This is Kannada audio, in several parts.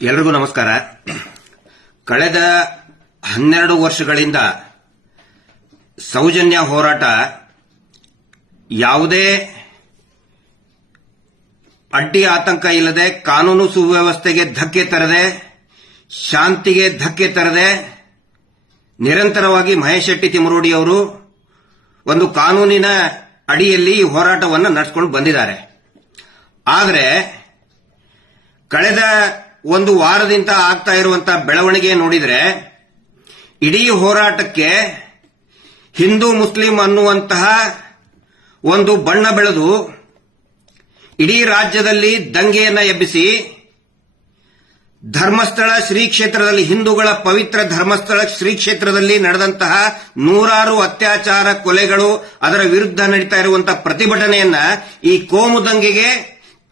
ಎಲ್ರಿಗೂ ನಮಸ್ಕಾರ. ಕಳೆದ 12 ವರ್ಷಗಳಿಂದ ಸೌಜನ್ಯ ಹೋರಾಟ ಯಾವುದೇ ಅಡ್ಡಿ ಆತಂಕ ಇಲ್ಲದೆ, ಕಾನೂನು ಸುವ್ಯವಸ್ಥೆಗೆ ಧಕ್ಕೆ ತರದೆ, ಶಾಂತಿಗೆ ಧಕ್ಕೆ ತರದೆ ನಿರಂತರವಾಗಿ ಮಹೇಶ್ ಶೆಟ್ಟಿ ತಿಮರೋಡಿ ಅವರು ಒಂದು ಕಾನೂನಿನ ಅಡಿಯಲ್ಲಿ ಈ ಹೋರಾಟವನ್ನು ನಡೆಸಿಕೊಂಡು ಬಂದಿದ್ದಾರೆ. ಆದರೆ ಕಳೆದ ಒಂದು ವಾರದಿಂದ ಆಗ್ತಾ ಇರುವಂತಹ ಬೆಳವಣಿಗೆ ನೋಡಿದರೆ ಇಡೀ ಹೋರಾಟಕ್ಕೆ ಹಿಂದೂ ಮುಸ್ಲಿಂ ಅನ್ನುವಂತಹ ಒಂದು ಬಣ್ಣ ಬೆಳೆದು ಇಡೀ ರಾಜ್ಯದಲ್ಲಿ ದಂಗೆಯನ್ನ ಎಬ್ಬಿಸಿ ಧರ್ಮಸ್ಥಳ ಶ್ರೀ ಕ್ಷೇತ್ರದಲ್ಲಿ, ಹಿಂದೂಗಳ ಪವಿತ್ರ ಧರ್ಮಸ್ಥಳ ಶ್ರೀ ಕ್ಷೇತ್ರದಲ್ಲಿ ನಡೆದಂತಹ ನೂರಾರು ಅತ್ಯಾಚಾರ, ಕೊಲೆಗಳು, ಅದರ ವಿರುದ್ಧ ನಡೀತಾ ಇರುವಂತಹ ಪ್ರತಿಭಟನೆಯನ್ನ ಈ ಕೋಮು ದಂಗೆಗೆ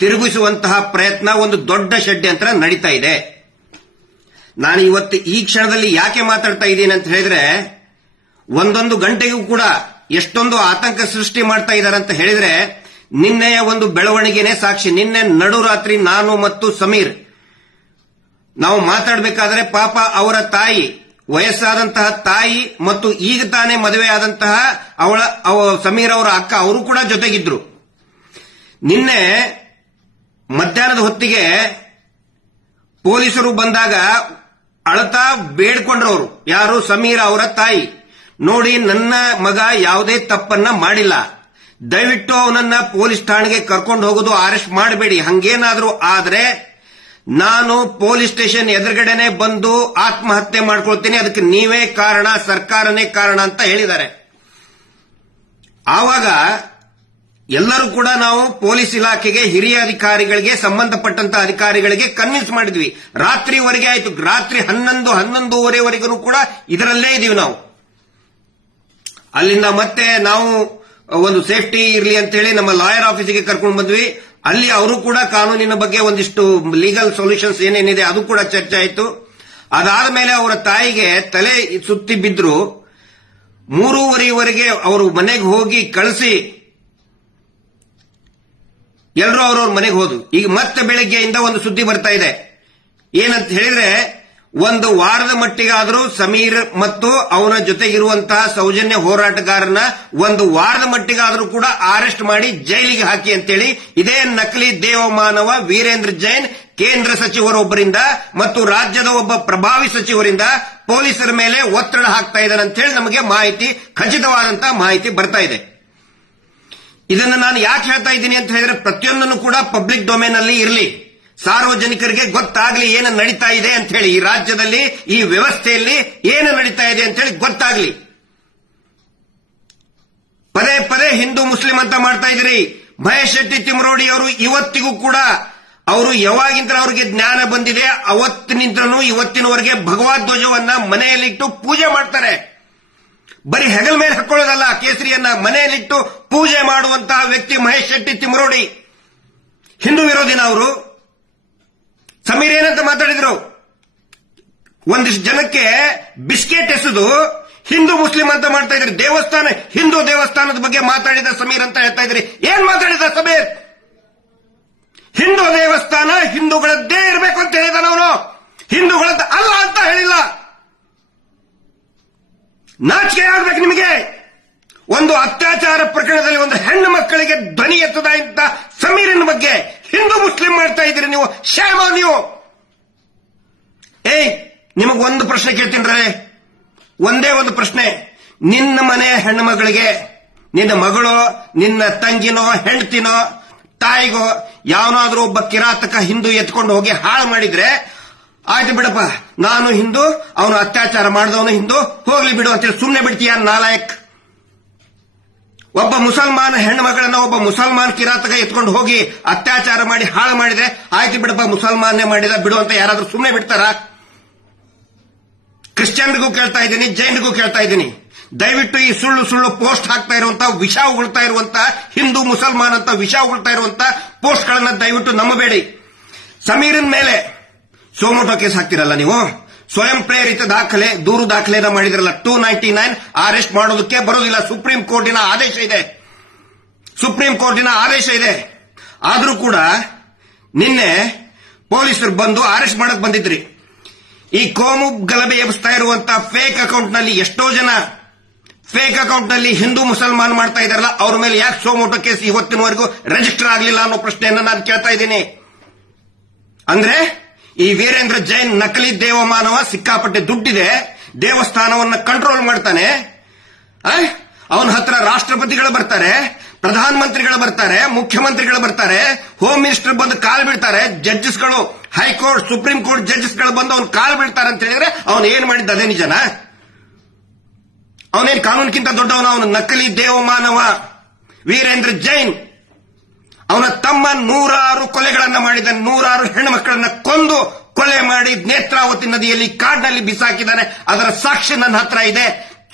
ತಿರುಗಿಸುವಂತಹ ಪ್ರಯತ್ನ ಒಂದು ದೊಡ್ಡ ಷಡ್ಯಂತ್ರ ನಡೀತಾ ಇದೆ. ನಾನು ಇವತ್ತು ಈ ಕ್ಷಣದಲ್ಲಿ ಯಾಕೆ ಮಾತಾಡ್ತಾ ಇದ್ದೀನಿ ಅಂತ ಹೇಳಿದ್ರೆ, ಒಂದೊಂದು ಗಂಟೆಗೂ ಕೂಡ ಎಷ್ಟೊಂದು ಆತಂಕ ಸೃಷ್ಟಿ ಮಾಡ್ತಾ ಇದ್ದಾರೆ ಅಂತ ಹೇಳಿದ್ರೆ ನಿನ್ನೆಯ ಒಂದು ಬೆಳವಣಿಗೆನೇ ಸಾಕ್ಷಿ. ನಿನ್ನೆ ನಡುರಾತ್ರಿ ನಾನು ಮತ್ತು ಸಮೀರ್ ನಾವು ಮಾತಾಡಬೇಕಾದ್ರೆ ಪಾಪ ಅವರ ತಾಯಿ, ವಯಸ್ಸಾದಂತಹ ತಾಯಿ ಮತ್ತು ಈಗ ತಾನೇ ಮದುವೆ ಆದಂತಹ ಸಮೀರ್ ಅವರ ಅಕ್ಕ ಅವರು ಕೂಡ ಜೊತೆಗಿದ್ರು. ನಿನ್ನೆ ಮಧ್ಯಾಹ್ನದ ಹೊತ್ತಿಗೆ ಪೊಲೀಸರು ಬಂದಾಗ ಅಳತಾ ಬೇಡ್ಕೊಂಡ್ರವರು. ಯಾರು? ಸಮೀರ್ ಅವರ ತಾಯಿ. ನೋಡಿ, ನನ್ನ ಮಗ ಯಾವುದೇ ತಪ್ಪನ್ನ ಮಾಡಿಲ್ಲ, ದಯವಿಟ್ಟು ಅವನನ್ನ ಪೊಲೀಸ್ ಠಾಣೆಗೆ ಕರ್ಕೊಂಡು ಹೋಗೋದು, ಅರೆಸ್ಟ್ ಮಾಡಬೇಡಿ. ಹಂಗೇನಾದ್ರೂ ಆದ್ರೆ ನಾನು ಪೊಲೀಸ್ ಸ್ಟೇಷನ್ ಎದುರುಗಡೆನೆ ಬಂದು ಆತ್ಮಹತ್ಯೆ ಮಾಡ್ಕೊಳ್ತೀನಿ, ಅದಕ್ಕೆ ನೀವೇ ಕಾರಣ, ಸರ್ಕಾರನೇ ಕಾರಣ ಅಂತ ಹೇಳಿದ್ದಾರೆ. ಆವಾಗ ಎಲ್ಲರೂ ಕೂಡ ನಾವು ಪೊಲೀಸ್ ಇಲಾಖೆಗೆ, ಹಿರಿಯ ಅಧಿಕಾರಿಗಳಿಗೆ, ಸಂಬಂಧಪಟ್ಟಂತಹ ಅಧಿಕಾರಿಗಳಿಗೆ ಕನ್ವಿನ್ಸ್ ಮಾಡಿದ್ವಿ. ರಾತ್ರಿವರೆಗೆ ಆಯ್ತು, ರಾತ್ರಿ 11:30ವರೆಗೂ ಕೂಡ ಇದರಲ್ಲೇ ಇದೀವಿ ನಾವು. ಅಲ್ಲಿಂದ ಮತ್ತೆ ನಾವು ಒಂದು ಸೇಫ್ಟಿ ಇರಲಿ ಅಂತ ಹೇಳಿ ನಮ್ಮ ಲಾಯರ್ ಆಫೀಸಿಗೆ ಕರ್ಕೊಂಡು ಬಂದ್ವಿ. ಅಲ್ಲಿ ಅವರು ಕೂಡ ಕಾನೂನಿನ ಬಗ್ಗೆ ಒಂದಿಷ್ಟು ಲೀಗಲ್ ಸೊಲ್ಯೂಷನ್ಸ್ ಏನೇನಿದೆ ಅದು ಕೂಡ ಚರ್ಚೆ ಆಯಿತು. ಅದಾದ ಮೇಲೆ ಅವರ ತಾಯಿಗೆ ತಲೆ ಸುತ್ತಿ ಬಿದ್ರು. 3:30ವರೆಗೆ ಅವರು ಮನೆಗೆ ಹೋಗಿ ಕಳಿಸಿ ಎಲ್ಲರೂ ಅವ್ರವ್ರ ಮನೆಗೆ ಹೋದ್ರು. ಈಗ ಮತ್ತೆ ಬೆಳಗ್ಗೆಯಿಂದ ಒಂದು ಸುದ್ದಿ ಬರ್ತಾ ಇದೆ. ಏನಂತ ಹೇಳಿದ್ರೆ, ಒಂದು ವಾರದ ಮಟ್ಟಿಗಾದರೂ ಸಮೀರ್ ಮತ್ತು ಅವನ ಜೊತೆಗಿರುವಂತಹ ಸೌಜನ್ಯ ಹೋರಾಟಗಾರನ ಒಂದು ವಾರದ ಮಟ್ಟಿಗಾದರೂ ಕೂಡ ಅರೆಸ್ಟ್ ಮಾಡಿ ಜೈಲಿಗೆ ಹಾಕಿ ಅಂತೇಳಿ ಇದೇ ನಕಲಿ ದೇವಮಾನವ ವೀರೇಂದ್ರ ಜೈನ್ ಕೇಂದ್ರ ಸಚಿವರೊಬ್ಬರಿಂದ ಮತ್ತು ರಾಜ್ಯದ ಒಬ್ಬ ಪ್ರಭಾವಿ ಸಚಿವರಿಂದ ಪೊಲೀಸರ ಮೇಲೆ ಒತ್ತಡ ಹಾಕ್ತಾ ಇದ್ದಾರೆ ಅಂತ ಹೇಳಿ ನಮಗೆ ಮಾಹಿತಿ, ಖಚಿತವಾದಂತಹ ಮಾಹಿತಿ ಬರ್ತಾ ಇದೆ. ಇದನ್ನ ನಾನು ಯಾಕೆ ಹೇಳ್ತಾ ಇದ್ದೀನಿ ಅಂತ ಹೇಳಿದ್ರೆ, ಪ್ರತಿಯೊಂದನ್ನು ಕೂಡ ಪಬ್ಲಿಕ್ ಡೊಮೇನ್ ಅಲ್ಲಿ ಇರಲಿ, ಸಾರ್ವಜನಿಕರಿಗೆ ಗೊತ್ತಾಗ್ಲಿ ಏನು ನಡೀತಾ ಇದೆ ಅಂತ ಹೇಳಿ, ಈ ರಾಜ್ಯದಲ್ಲಿ ಈ ವ್ಯವಸ್ಥೆಯಲ್ಲಿ ಏನು ನಡೀತಾ ಇದೆ ಅಂತ ಹೇಳಿ ಗೊತ್ತಾಗ್ಲಿ. ಪದೇ ಪದೇ ಹಿಂದೂ ಮುಸ್ಲಿಂ ಅಂತ ಮಾಡ್ತಾ ಇದ್ರಿ. ಮಹೇಶ್ ಶೆಟ್ಟಿ ತಿಮರೋಡಿ ಅವರು ಇವತ್ತಿಗೂ ಕೂಡ ಅವರು ಯಾವಾಗಿಂತ ಅವರಿಗೆ ಜ್ಞಾನ ಬಂದಿದೆ ಅವತ್ತಿನಿಂದಲೂ ಇವತ್ತಿನವರೆಗೆ ಭಗವದ್ ಧ್ವಜವನ್ನ ಮನೆಯಲ್ಲಿಟ್ಟು ಪೂಜೆ ಮಾಡ್ತಾರೆ. ಬರೀ ಹೆಗಲ ಮೇಲೆ ಹಾಕೊಳ್ಳೋದಲ್ಲ, ಕೇಸರಿಯನ್ನ ಮನೆಯಲ್ಲಿಟ್ಟು ಪೂಜೆ ಮಾಡುವಂತಹ ವ್ಯಕ್ತಿ ಮಹೇಶ್ ಶೆಟ್ಟಿ ತಿಮರೋಡಿ. ಹಿಂದೂ ವಿರೋಧಿನ ಅವರು. ಸಮೀರ್ ಏನಂತ ಮಾತಾಡಿದ್ರು, ಒಂದಿಷ್ಟು ಜನಕ್ಕೆ ಬಿಸ್ಕೆಟ್ ಎಸೆದು ಹಿಂದೂ ಮುಸ್ಲಿಂ ಅಂತ ಮಾಡ್ತಾ ಇದ್ರಿ. ದೇವಸ್ಥಾನ, ಹಿಂದೂ ದೇವಸ್ಥಾನದ ಬಗ್ಗೆ ಮಾತಾಡಿದ ಸಮೀರ್ ಅಂತ ಹೇಳ್ತಾ ಇದ್ರಿ. ಏನ್ ಮಾತಾಡಿದ ಸಮೀರ್? ಹಿಂದೂ ದೇವಸ್ಥಾನ ಹಿಂದೂಗಳದ್ದೇ ಇರಬೇಕು ಅಂತ ಹೇಳಿದಾನ ಅವನು, ಹಿಂದೂಗಳದ್ದ ಅಲ್ಲ ಅಂತ ಹೇಳಿಲ್ಲ. ನಾಚಿಕೆ ಆಗ್ಬೇಕು ನಿಮಗೆ. ಒಂದು ಅತ್ಯಾಚಾರ ಪ್ರಕರಣದಲ್ಲಿ ಒಂದು ಹೆಣ್ಣು ಮಕ್ಕಳಿಗೆ ಧ್ವನಿ ಎತ್ತದ ಇಂತ ಸಮೀರನ ಬಗ್ಗೆ ಹಿಂದೂ ಮುಸ್ಲಿಂ ಮಾಡ್ತಾ ಇದ್ದೀರಿ ನೀವು. ಶೇಮ ನೀವು. ನಿಮಗೆ ಒಂದು ಪ್ರಶ್ನೆ ಕೇಳ್ತೀನಿ, ಒಂದೇ ಒಂದು ಪ್ರಶ್ನೆ. ನಿನ್ನ ಮನೆಯ ಹೆಣ್ಣು ಮಗಳಿಗೆ, ನಿನ್ನ ಮಗಳೋ, ನಿನ್ನ ತಂಗಿನೋ, ಹೆಂಡತಿನೋ, ತಾಯಿಗೋ ಯಾವನಾದ್ರೂ ಒಬ್ಬ ಕಿರಾತಕ ಹಿಂದೂ ಎತ್ಕೊಂಡು ಹೋಗಿ ಹಾಳು ಮಾಡಿದ್ರೆ, ಆಯ್ತು ಬಿಡಪ್ಪ, ನಾನು ಹಿಂದೂ, ಅವನು ಅತ್ಯಾಚಾರ ಮಾಡಿದವನು ಹಿಂದೂ, ಹೋಗ್ಲಿ ಬಿಡು ಅಂತೇಳಿ ಸುಮ್ಮನೆ ಬಿಡ್ತೀಯ? ನಾಲಾಯಕ್. ಒಬ್ಬ ಮುಸಲ್ಮಾನ ಹೆಣ್ಣು ಮಗಳನ್ನ ಒಬ್ಬ ಮುಸಲ್ಮಾನ್ ಕಿರಾತಕ ಎತ್ಕೊಂಡು ಹೋಗಿ ಅತ್ಯಾಚಾರ ಮಾಡಿ ಹಾಳು ಮಾಡಿದ್ರೆ, ಆಯ್ತು ಬಿಡಪ್ಪ, ಮುಸಲ್ಮಾನೇ ಮಾಡಿದ ಬಿಡು ಅಂತ ಯಾರಾದ್ರೂ ಸುಮ್ಮನೆ ಬಿಡ್ತಾರ? ಕ್ರಿಶ್ಚಿಯನ್ರಿಗೂ ಕೇಳ್ತಾ ಇದ್ದೀನಿ, ಜೈನ್ರಿಗೂ ಕೇಳ್ತಾ ಇದ್ದೀನಿ, ದಯವಿಟ್ಟು ಈ ಸುಳ್ಳು ಸುಳ್ಳು ಪೋಸ್ಟ್ ಹಾಕ್ತಾ ಇರುವಂತಹ, ವಿಷ ಉಗುಳ್ತಾ ಇರುವಂತಹ, ಹಿಂದೂ ಮುಸಲ್ಮಾನ್ ಅಂತ ವಿಷ ಉಗುಳ್ತಾ ಇರುವಂತಹ ಪೋಸ್ಟ್ ಗಳನ್ನ ದಯವಿಟ್ಟು ನಂಬಬೇಡಿ. ಸಮೀರನ್ ಮೇಲೆ ಸೋಮೋಟೋ ಕೇಸ್ ಹಾಕ್ತಿರಲ್ಲ ನೀವು, ಸ್ವಯಂ ಪ್ರೇರಿತ ದೂರು ದಾಖಲೆಯನ್ನು ಮಾಡಿದ್ರಲ್ಲ, 299 ಅರೆಸ್ಟ್ ಮಾಡೋದಕ್ಕೆ ಬರೋದಿಲ್ಲ. ಸುಪ್ರೀಂ ಕೋರ್ಟಿನ ಆದೇಶ ಇದೆ. ಆದರೂ ಕೂಡ ನಿನ್ನೆ ಪೊಲೀಸರು ಬಂದು ಅರೆಸ್ಟ್ ಮಾಡಕ್ ಬಂದಿದ್ರಿ. ಈ ಕೋಮು ಗಲಭೆ ಎಬ್ಬಿಸ್ತಾ ಇರುವಂತಹ ಫೇಕ್ ಅಕೌಂಟ್ ನಲ್ಲಿ ಎಷ್ಟೋ ಜನ ಫೇಕ್ ಅಕೌಂಟ್ ನಲ್ಲಿ ಹಿಂದೂ ಮುಸಲ್ಮಾನ್ ಮಾಡ್ತಾ ಇದಾರಲ್ಲ, ಅವ್ರ ಮೇಲೆ ಯಾಕೆ ಸೋಮೋಟೋ ಕೇಸ್ ಇವತ್ತಿನವರೆಗೂ ರಿಜಿಸ್ಟರ್ ಆಗಲಿಲ್ಲ ಅನ್ನೋ ಪ್ರಶ್ನೆಯನ್ನ ನಾನು ಕೇಳ್ತಾ ಇದ್ದೀನಿ. ಅಂದ್ರೆ ಈ ವೀರೇಂದ್ರ ಜೈನ್ ನಕಲಿ ದೇವಮಾನವ, ಸಿಕ್ಕಾಪಟ್ಟೆ ದುಡ್ಡಿದೆ, ದೇವಸ್ಥಾನವನ್ನ ಕಂಟ್ರೋಲ್ ಮಾಡ್ತಾನೆ. ಅವನ ಹತ್ರ ರಾಷ್ಟ್ರಪತಿಗಳು ಬರ್ತಾರೆ, ಪ್ರಧಾನ ಮಂತ್ರಿಗಳು ಬರ್ತಾರೆ, ಮುಖ್ಯಮಂತ್ರಿಗಳು ಬರ್ತಾರೆ, ಹೋಮ್ ಮಿನಿಸ್ಟರ್ ಬಂದು ಕಾಲು ಬೀಳ್ತಾರೆ, ಜಡ್ಜಸ್ಗಳು, ಹೈಕೋರ್ಟ್ ಸುಪ್ರೀಂ ಕೋರ್ಟ್ ಜಡ್ಜಸ್ಗಳು ಬಂದು ಅವ್ನು ಕಾಲು ಬೀಳ್ತಾರೆ ಅಂತ ಹೇಳಿದ್ರೆ ಅವನು ಏನ್ ಮಾಡಿದ್ದ ಅದೇ ನಿಜನಾ? ಅವನೇನ್ ಕಾನೂನಿಗಿಂತ ದೊಡ್ಡವನ? ಅವನು ನಕಲಿ ದೇವಮಾನವ ವೀರೇಂದ್ರ ಜೈನ್. ಅವನ ತಮ್ಮ 100 ಕೊಲೆಗಳನ್ನ ಮಾಡಿದ, 100 ಹೆಣ್ಣುಮಕ್ಕಳನ್ನ ಕೊಂದು ಕೊಲೆ ಮಾಡಿ ನೇತ್ರಾವತಿ ನದಿಯಲ್ಲಿ ಕಾಡಿನಲ್ಲಿ ಬಿಸಾಕಿದ್ದಾನೆ. ಅದರ ಸಾಕ್ಷಿ ನನ್ನ ಹತ್ರ ಇದೆ.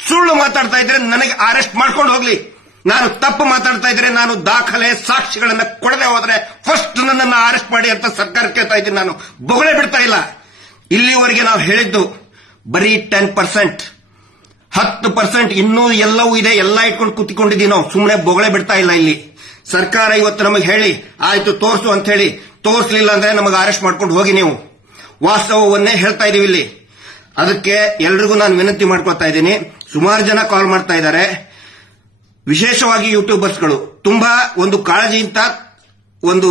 ಸುಳ್ಳು ಮಾತಾಡ್ತಾ ಇದ್ರೆ ನನಗೆ ಅರೆಸ್ಟ್ ಮಾಡ್ಕೊಂಡು ಹೋಗ್ಲಿ. ನಾನು ತಪ್ಪು ಮಾತಾಡ್ತಾ ಇದ್ರೆ, ನಾನು ದಾಖಲೆ ಸಾಕ್ಷಿಗಳನ್ನ ಕೊಡದೆ ಹೋದ್ರೆ ಫಸ್ಟ್ ನನ್ನನ್ನು ಅರೆಸ್ಟ್ ಮಾಡಿ ಅಂತ ಸರ್ಕಾರ ಕೇಳ್ತಾ ಇದ್ದೀನಿ. ನಾನು ಬೊಗಳೆ ಬಿಡ್ತಾ ಇಲ್ಲ. ಇಲ್ಲಿವರೆಗೆ ನಾವು ಹೇಳಿದ್ದು ಬರೀ 10%, 10% ಇನ್ನೂ ಎಲ್ಲವೂ ಇದೆ. ಎಲ್ಲ ಇಟ್ಕೊಂಡು ಕೂತ್ಕೊಂಡಿದ್ದೀವಿ ನಾವು, ಸುಮ್ಮನೆ ಬೊಗಳೆ ಬಿಡ್ತಾ ಇಲ್ಲ. ಇಲ್ಲಿ ಸರ್ಕಾರ ಇವತ್ತು ನಮಗೆ ಹೇಳಿ ಆಯ್ತು ತೋರಿಸು ಅಂತ ಹೇಳಿ, ತೋರಿಸಲಿಲ್ಲ ಅಂದ್ರೆ ನಮಗೆ ಅರೆಸ್ಟ್ ಮಾಡ್ಕೊಂಡು ಹೋಗಿ. ನೀವು ವಾಸ್ತವವನ್ನೇ ಹೇಳ್ತಾ ಇದೀವಿ ಇಲ್ಲಿ. ಅದಕ್ಕೆ ಎಲ್ರಿಗೂ ನಾನು ವಿನಂತಿ ಮಾಡ್ಕೊತಾ ಇದ್ದೀನಿ. ಸುಮಾರು ಜನ ಕಾಲ್ ಮಾಡ್ತಾ ಇದ್ದಾರೆ, ವಿಶೇಷವಾಗಿ ಯೂಟ್ಯೂಬರ್ಸ್ಗಳು ತುಂಬಾ ಒಂದು ಕಾಳಜಿಯಿಂದ ಒಂದು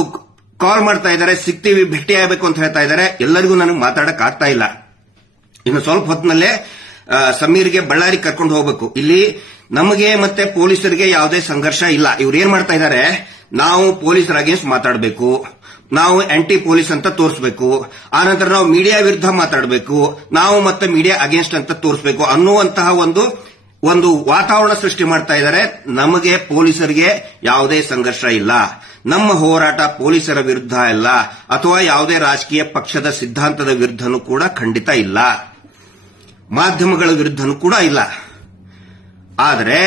ಕಾಲ್ ಮಾಡ್ತಾ ಇದ್ದಾರೆ, ಸಿಗ್ತೀವಿ ಭೇಟಿಯಾಗಬೇಕು ಅಂತ ಹೇಳ್ತಾ ಇದ್ದಾರೆ. ಎಲ್ಲರಿಗೂ ನನಗೆ ಮಾತಾಡಕ್ ಆಗ್ತಾ ಇಲ್ಲ. ಇನ್ನು ಸ್ವಲ್ಪ ಹೊತ್ತಿನಲ್ಲೇ ಸಮೀರ್ಗೆ ಬಳ್ಳಾರಿ ಕರ್ಕೊಂಡು ಹೋಗಬೇಕು. ಇಲ್ಲಿ ನಮಗೆ ಮತ್ತೆ ಪೊಲೀಸರಿಗೆ ಯಾವುದೇ ಸಂಘರ್ಷ ಇಲ್ಲ. ಇವ್ರು ಏನ್ ಮಾಡ್ತಾ ಇದ್ದಾರೆ, ನಾವು ಪೊಲೀಸರ ಅಗೇನ್ಸ್ಟ್ ಮಾತಾಡಬೇಕು, ನಾವು ಆಂಟಿ ಪೊಲೀಸ್ ಅಂತ ತೋರಿಸಬೇಕು, ಆನಂತರ ನಾವು ಮೀಡಿಯಾ ವಿರುದ್ಧ ಮಾತಾಡಬೇಕು, ನಾವು ಮತ್ತೆ ಮೀಡಿಯಾ ಅಗೇನ್ಸ್ಟ್ ಅಂತ ತೋರಿಸಬೇಕು ಅನ್ನುವಂತಹ ಒಂದು ವಾತಾವರಣ ಸೃಷ್ಟಿ ಮಾಡ್ತಾ ಇದ್ದಾರೆ. ನಮಗೆ ಪೊಲೀಸರಿಗೆ ಯಾವುದೇ ಸಂಘರ್ಷ ಇಲ್ಲ. ನಮ್ಮ ಹೋರಾಟ ಪೊಲೀಸರ ವಿರುದ್ಧ ಇಲ್ಲ, ಅಥವಾ ಯಾವುದೇ ರಾಜಕೀಯ ಪಕ್ಷದ ಸಿದ್ಧಾಂತದ ವಿರುದ್ಧನೂ ಕೂಡ ಖಂಡಿತ ಇಲ್ಲ, ಮಾಧ್ಯಮಗಳ ವಿರುದ್ಧನೂ ಕೂಡ ಇಲ್ಲ. ಆದರೆ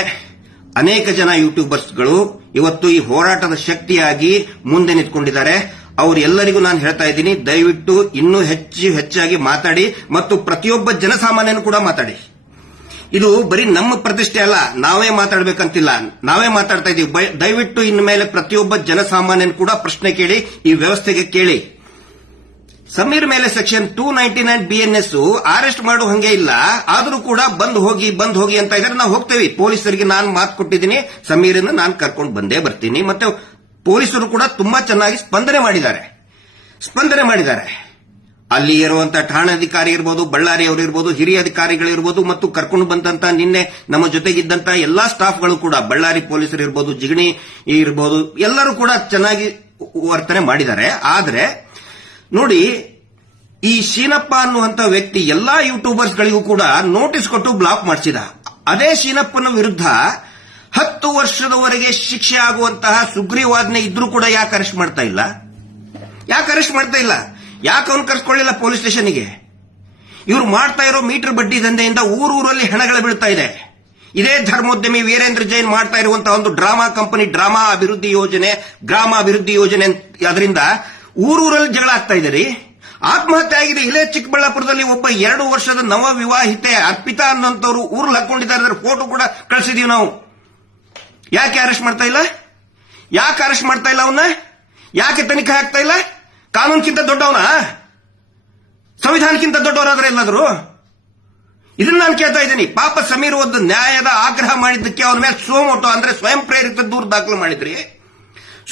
ಅನೇಕ ಜನ ಯೂಟ್ಯೂಬರ್ಸ್ಗಳು ಇವತ್ತು ಈ ಹೋರಾಟದ ಶಕ್ತಿಯಾಗಿ ಮುಂದೆ ನಿಂತ್ಕೊಂಡಿದ್ದಾರೆ. ಅವರೆಲ್ಲರಿಗೂ ನಾನು ಹೇಳ್ತಾ ಇದ್ದೀನಿ, ದಯವಿಟ್ಟು ಇನ್ನೂ ಹೆಚ್ಚಾಗಿ ಮಾತಾಡಿ, ಮತ್ತು ಪ್ರತಿಯೊಬ್ಬ ಜನಸಾಮಾನ್ಯನು ಕೂಡ ಮಾತಾಡಿ. ಇದು ಬರೀ ನಮ್ಮ ಪ್ರತಿಷ್ಠೆ ಅಲ್ಲ, ನಾವೇ ಮಾತಾಡಬೇಕಂತಿಲ್ಲ, ನಾವೇ ಮಾತಾಡ್ತಾ ಇದ್ದೀವಿ. ದಯವಿಟ್ಟು ಇನ್ನು ಮೇಲೆ ಪ್ರತಿಯೊಬ್ಬ ಜನಸಾಮಾನ್ಯನು ಕೂಡ ಪ್ರಶ್ನೆ ಕೇಳಿ, ಈ ವ್ಯವಸ್ಥೆಗೆ ಕೇಳಿ. ಸಮೀರ್ ಮೇಲೆ ಸೆಕ್ಷನ್ 299 BNS ಅರೆಸ್ಟ್ ಮಾಡುವ ಹಂಗೆ ಇಲ್ಲ, ಆದರೂ ಕೂಡ ಬಂದ್ ಹೋಗಿ ಅಂತ ಇದ್ದಾರೆ. ನಾವು ಹೋಗ್ತೇವೆ. ಪೊಲೀಸರಿಗೆ ನಾನು ಮಾತು ಕೊಟ್ಟಿದ್ದೀನಿ, ಸಮೀರನ್ನ ನಾನು ಕರ್ಕೊಂಡು ಬಂದೇ ಬರ್ತೀನಿ. ಮತ್ತೆ ಪೊಲೀಸರು ಕೂಡ ತುಂಬಾ ಚೆನ್ನಾಗಿ ಸ್ಪಂದನೆ ಮಾಡಿದ್ದಾರೆ. ಅಲ್ಲಿ ಇರುವಂತಹ ಠಾಣಾಧಿಕಾರಿ ಇರ್ಬೋದು, ಬಳ್ಳಾರಿ ಅವರು ಇರ್ಬೋದು, ಹಿರಿಯ ಅಧಿಕಾರಿಗಳಿರ್ಬೋದು, ಮತ್ತು ಕರ್ಕೊಂಡು ಬಂದಂತ ನಿನ್ನೆ ನಮ್ಮ ಜೊತೆಗಿದ್ದಂತ ಎಲ್ಲಾ ಸ್ಟಾಫ್ಗಳು ಕೂಡ, ಬಳ್ಳಾರಿ ಪೊಲೀಸರು ಇರ್ಬೋದು, ಜಿಗಣಿ ಇರ್ಬೋದು, ಎಲ್ಲರೂ ಕೂಡ ಚೆನ್ನಾಗಿ ವರ್ತನೆ ಮಾಡಿದ್ದಾರೆ. ಆದ್ರೆ ನೋಡಿ, ಈ ಶೀನಪ್ಪ ಅನ್ನುವಂತ ವ್ಯಕ್ತಿ ಎಲ್ಲಾ ಯೂಟ್ಯೂಬರ್ಸ್ಗಳಿಗೂ ಕೂಡ ನೋಟಿಸ್ ಕೊಟ್ಟು ಬ್ಲಾಕ್ ಮಾಡಿಸಿದ. ಅದೇ ಶೀನಪ್ಪನ ವಿರುದ್ಧ 10 ವರ್ಷದವರೆಗೆ ಶಿಕ್ಷೆ ಆಗುವಂತಹ ಸುಗ್ರೀವಾಜ್ಞೆ ಇದ್ರೂ ಕೂಡ ಯಾಕೆ ಅರೆಸ್ಟ್ ಮಾಡ್ತಾ ಇಲ್ಲ? ಯಾಕೆ ಅವನು ಕರೆಸ್ಕೊಳ್ಳಿಲ್ಲ ಪೊಲೀಸ್ ಸ್ಟೇಷನ್ಗೆ? ಇವರು ಮಾಡ್ತಾ ಇರೋ ಮೀಟರ್ ಬಡ್ಡಿ ದಂಧೆಯಿಂದ ಊರೂರಲ್ಲಿ ಹೆಣಗಳು ಬೀಳ್ತಾ ಇದೆ. ಇದೇ ಧರ್ಮೋದ್ಯಮಿ ವೀರೇಂದ್ರ ಜೈನ್ ಮಾಡ್ತಾ ಇರುವಂತಹ ಒಂದು ಡ್ರಾಮಾ ಕಂಪನಿ, ಗ್ರಾಮ ಅಭಿವೃದ್ಧಿ ಯೋಜನೆ, ಅದರಿಂದ ಊರೂರಲ್ಲಿ ಜಗಳ ಆಗ್ತಾ ಇದೆ ರೀ. ಆತ್ಮಹತ್ಯೆ ಆಗಿದೆ. ಇಲ್ಲೇ ಚಿಕ್ಕಬಳ್ಳಾಪುರದಲ್ಲಿ ಒಬ್ಬ 2 ವರ್ಷದ ನವ ವಿವಾಹಿತೆ ಅರ್ಪಿತಾ ಅನ್ನೋಂಥವ್ರು ಊರಲ್ಲಿ ಹಾಕೊಂಡಿದ್ದಾರೆ. ಫೋಟೋ ಕೂಡ ಕಳಿಸಿದೀವಿ ನಾವು. ಯಾಕೆ ಅರೆಸ್ಟ್ ಮಾಡ್ತಾ ಇಲ್ಲ ಅವನ್ನ? ಯಾಕೆ ತನಿಖೆ ಆಗ್ತಾ ಇಲ್ಲ? ಕಾನೂನಿಗಿಂತ ದೊಡ್ಡವನ? ಸಂವಿಧಾನಕ್ಕಿಂತ ದೊಡ್ಡವರಾದ್ರೆ ಎಲ್ಲಾದ್ರು? ಇದನ್ನ ನಾನು ಕೇಳ್ತಾ ಇದ್ದೀನಿ. ಪಾಪ ಸಮೀರ್ ಒಂದು ನ್ಯಾಯದ ಆಗ್ರಹ ಮಾಡಿದ್ದಕ್ಕೆ ಅವನ ಮೇಲೆ ಸೋಮೋಟೋ ಅಂದ್ರೆ ಸ್ವಯಂ ಪ್ರೇರಿತ ದೂರು ದಾಖಲು ಮಾಡಿದ್ರಿ.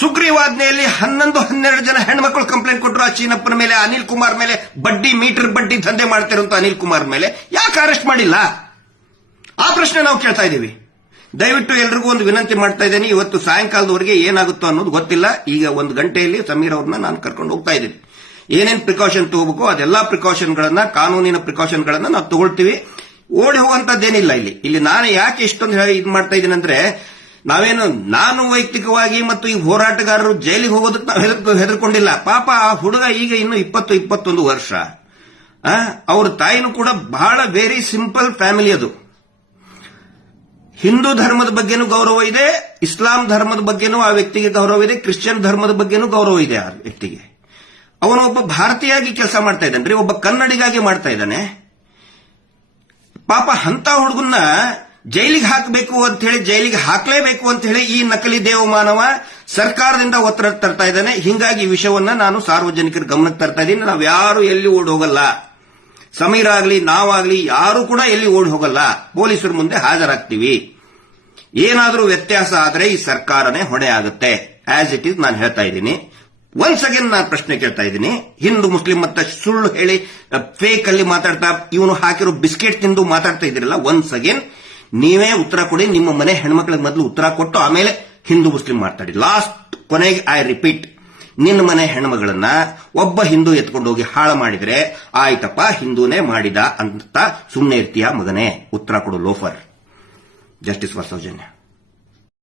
ಸುಗ್ರೀವಾಜ್ಞೆಯಲ್ಲಿ 11-12 ಜನ ಹೆಣ್ಮಕ್ಳು ಕಂಪ್ಲೇಂಟ್ ಕೊಟ್ಟರು. ಆ ಚೀನಪ್ಪನ ಮೇಲೆ, ಅನಿಲ್ ಕುಮಾರ್ ಮೇಲೆ, ಮೀಟರ್ ಬಡ್ಡಿ ದಂಧೆ ಮಾಡ್ತಿರುವಂತ ಅನಿಲ್ ಕುಮಾರ್ ಮೇಲೆ ಯಾಕೆ ಅರೆಸ್ಟ್ ಮಾಡಿಲ್ಲ? ಆ ಪ್ರಶ್ನೆ ನಾವು ಕೇಳ್ತಾ ಇದ್ದೀವಿ. ದಯವಿಟ್ಟು ಎಲ್ರಿಗೂ ಒಂದು ವಿನಂತಿ ಮಾಡ್ತಾ ಇದ್ದೀನಿ. ಇವತ್ತು ಸಾಯಂಕಾಲದವರೆಗೆ ಏನಾಗುತ್ತೋ ಅನ್ನೋದು ಗೊತ್ತಿಲ್ಲ. ಈಗ 1 ಗಂಟೆಯಲ್ಲಿ ಸಮೀರ್ ಅವ್ರನ್ನ ನಾನು ಕರ್ಕೊಂಡು ಹೋಗ್ತಾ ಇದ್ದೀನಿ. ಏನೇನ್ ಪ್ರಿಕಾಷನ್ ತಗೋಬೇಕು ಅದೆಲ್ಲಾ ಪ್ರಿಕಾಷನ್ಗಳನ್ನ, ಕಾನೂನಿನ ಪ್ರಿಕಾಷನ್ಗಳನ್ನ ನಾವು ತಗೊಳ್ತೀವಿ. ಓಡಿ ಹೋಗುವಂತದ್ದೇನಿಲ್ಲ ಇಲ್ಲಿ. ನಾನು ಯಾಕೆ ಇಷ್ಟೊಂದು ಇದು ಮಾಡ್ತಾ ಇದ್ದೀನಿ ಅಂದ್ರೆ, ನಾನು ವೈಯಕ್ತಿಕವಾಗಿ ಮತ್ತು ಈ ಹೋರಾಟಗಾರರು ಜೈಲಿಗೆ ಹೋಗೋದಕ್ಕೆ ನಾವು ಹೆದರ್ಕೊಂಡಿಲ್ಲ. ಪಾಪ ಆ ಹುಡುಗ ಈಗ ಇನ್ನು 20-21 ವರ್ಷ. ಅವ್ರ ತಾಯಿನೂ ಕೂಡ ಬಹಳ ವೆರಿ ಸಿಂಪಲ್ ಫ್ಯಾಮಿಲಿ. ಅದು ಹಿಂದೂ ಧರ್ಮದ ಬಗ್ಗೆನೂ ಗೌರವ ಇದೆ, ಇಸ್ಲಾಂ ಧರ್ಮದ ಬಗ್ಗೆನೂ ಆ ವ್ಯಕ್ತಿಗೆ ಗೌರವ ಇದೆ, ಕ್ರಿಶ್ಚಿಯನ್ ಧರ್ಮದ ಬಗ್ಗೆನೂ ಗೌರವ ಇದೆ ಆ ವ್ಯಕ್ತಿಗೆ. ಅವನು ಒಬ್ಬ ಭಾರತೀಯಾಗಿ ಕೆಲಸ ಮಾಡ್ತಾ ಇದ್ದಾನೆ, ಒಬ್ಬ ಕನ್ನಡಿಗಾಗಿ ಮಾಡ್ತಾ ಇದ್ದಾನೆ. ಪಾಪ ಅಂತ ಹುಡುಗನ್ನ ಜೈಲಿಗೆ ಹಾಕಬೇಕು ಅಂತ ಹೇಳಿ, ಜೈಲಿಗೆ ಹಾಕಲೇಬೇಕು ಅಂತ ಹೇಳಿ ಈ ನಕಲಿ ದೇವಮಾನವ ಸರ್ಕಾರದಿಂದ ಒತ್ತಡ ತರ್ತಾ ಇದ್ದಾನೆ. ಹಿಂಗಾಗಿ ಈ ವಿಷಯವನ್ನ ನಾನು ಸಾರ್ವಜನಿಕರ ಗಮನಕ್ಕೆ ತರ್ತಾ ಇದ್ದೀನಿ. ನಾವು ಯಾರು ಎಲ್ಲಿ ಓಡಿ ಹೋಗಲ್ಲ, ಸಮೀರ್ ಆಗ್ಲಿ ನಾವಾಗ್ಲಿ ಯಾರು ಕೂಡ ಎಲ್ಲಿ ಓಡಿ ಹೋಗಲ್ಲ. ಪೊಲೀಸರ ಮುಂದೆ ಹಾಜರಾಗ್ತೀವಿ. ಏನಾದರೂ ವ್ಯತ್ಯಾಸ ಆದರೆ ಈ ಸರ್ಕಾರನೇ ಹೊಣೆ ಆಗುತ್ತೆ. ಆಸ್ ಇಟ್ ಈಸ್ ನಾನು ಹೇಳ್ತಾ ಇದ್ದೀನಿ. ಒನ್ಸ್ ಅಗೇನ್ ನಾನು ಪ್ರಶ್ನೆ ಕೇಳ್ತಾ ಇದ್ದೀನಿ. ಹಿಂದೂ ಮುಸ್ಲಿಂ ಮತ್ತೆ ಸುಳ್ಳು ಹೇಳಿ ಫೇಕ್ ಅಲ್ಲಿ ಮಾತಾಡ್ತಾ ಇವನು ಹಾಕಿರೋ ಬಿಸ್ಕೆಟ್ ತಿಂದು ಮಾತಾಡ್ತಾ ಇದ್ದೀರಲ್ಲ, ಒನ್ಸ್ ಅಗೇನ್ ನೀವೇ ಉತ್ತರ ಕೊಡಿ. ನಿಮ್ಮ ಮನೆ ಹೆಣ್ಮಕ್ಳಿಗೆ ಮೊದಲು ಉತ್ತರ ಕೊಟ್ಟು ಆಮೇಲೆ ಹಿಂದೂ ಮುಸ್ಲಿಂ ಮಾತಾಡಿ. ಲಾಸ್ಟ್ ಕೊನೆಗೆ ಐ ರಿಪೀಟ್, ನಿನ್ನ ಮನೆ ಹೆಣ್ಮಗಳನ್ನ ಒಬ್ಬ ಹಿಂದೂ ಎತ್ಕೊಂಡು ಹೋಗಿ ಹಾಳು ಮಾಡಿದ್ರೆ ಆಯ್ತಪ್ಪ ಹಿಂದೂನೇ ಮಾಡಿದ ಅಂತ ಸುಮ್ಮನೆ ಇರ್ತೀಯ ಮಗನೇ? ಉತ್ತರ ಕೊಡು ಲೋಫರ್. Justice for Soujanya.